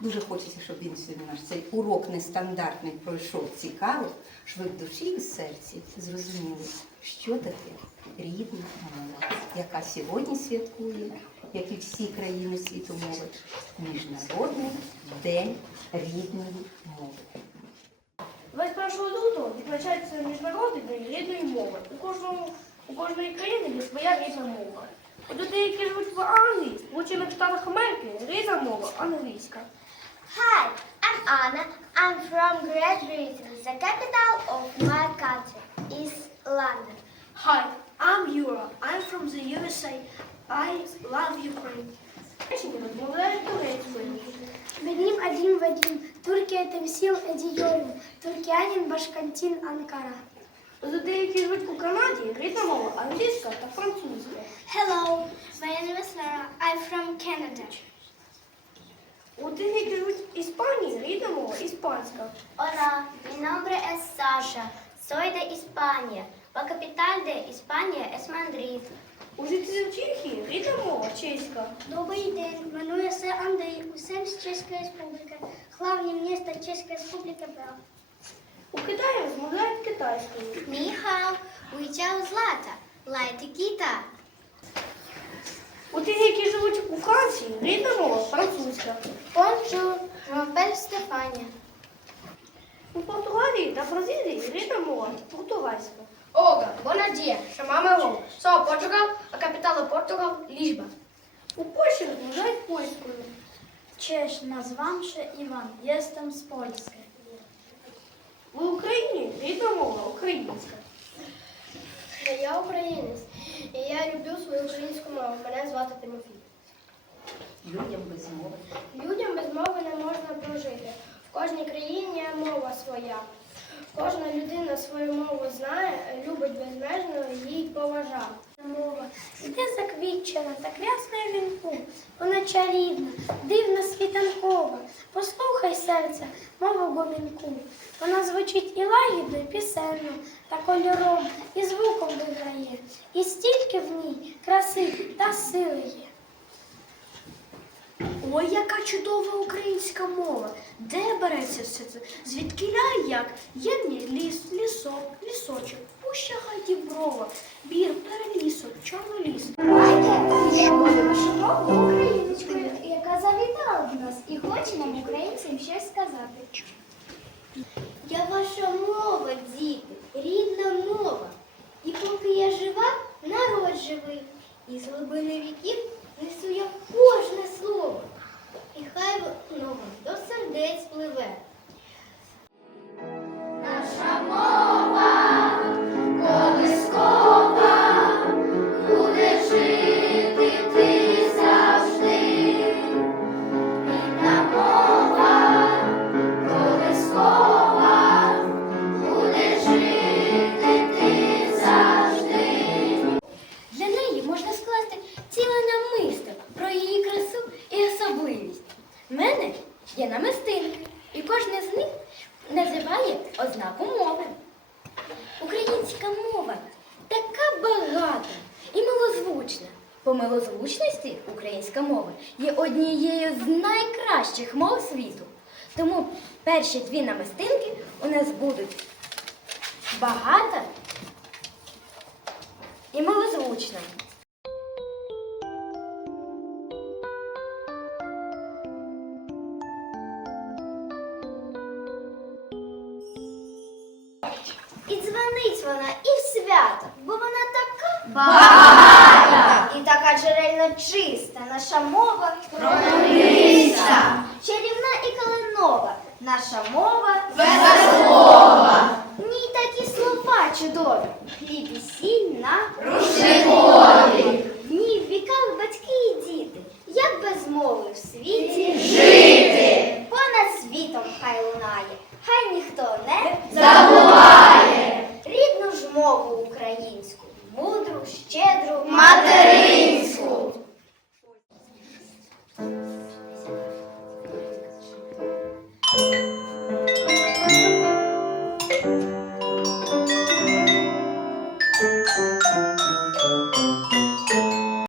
Дуже хочеться, щоб він сьогодні наш цей урок нестандартний пройшов цікаво, щоб ви в душі і в серці зрозуміли, що таке рідна мова, яка сьогодні святкує, як і всі країни світу мови, Міжнародний день рідної мови. 21 лютого відзначається міжнародний день рідної мови. У кожному у кожної країни є своя рідна мова. У людей, які живуть в Англії, в Штатах Америки, рідна мова англійська. Hi, I'm Anna. I'm from Great Britain. The capital of my country is London. Hi, I'm Yura. I'm from the USA. I love Ukraine. Речення розмовляють турецькою. Benim adım Vadim. Türkiye temsil ediyorum. Türkiye'nin başkenti Ankara. У людей, які живуть у Канаді, рідна мова англійська та французька. Hello, my name is Lara. I'm from Canada. Живуть в Іспанії, рідна мова. Hola, mi nombre es Sasha. Soy de España. La capital de España es Madrid. У жителів Чехії рідна мова чеська. Добрий день, се Андрій, усім з Чеської Республіки. Главне місто Чеської Республіки Праг. У Китаї розмовляють китайською. Ni hao, uichao Zlata. Лайте Кита. У тих, які живуть у Франції, рідна мова французька. M'appelle Stefania. У Португалії та Бразилії рідна мова португальська. Olga, bom dia. Chamar-me João. Sou Portugal, a capital de Portugal, Lisboa. У Польщі розмовляють польською. Nazywam się Iwan. Jestem z Polski. В Україні рідна мова українська. Я українець, і я люблю свою українську мову. Мене звати Тимофій. Людям без мови. Людям мови не можна прожити. В кожній країні мова своя. Кожна людина свою мову знає, любить безмежно їй поважає. Мова, де заквітчена та крясна вінку, вона чарівна, дивна світанкова. Послухай серця, мову гомінку. Вона звучить і лагідно, і пісенно, та кольором, і звуком виграє. І стільки в ній краси та сили є. Ой, яка чудова українська мова. Де береться все це? Звідкиля і як? Є в ній ліс, лісок, лісочок, пуща хай діброва, бір, перелісок, чорноліс. Україночкою, яка завітала до нас і хоче нам українцям щось сказати. Я ваша мова, діти, рідна мова. І поки я жива, народ живий. І з глибини віків несу я кожне слово. Хай воно вам до сердець пливе. Милозвучності українська мова є однією з найкращих мов світу. Тому перші дві намистинки у нас будуть багата і милозвучна. І дзвонить вона і в свято, бо вона така Вода джерельно чиста, наша мова кропивниця. Чарівна і калинова, наша мова безслова. В ній такі слова чудові, хліб і сіль на рушникові. В ній ввікали батьки і діти, як без мови в світі жити. Понад світом хай лунає, хай ніхто не забуває рідну ж мову українську.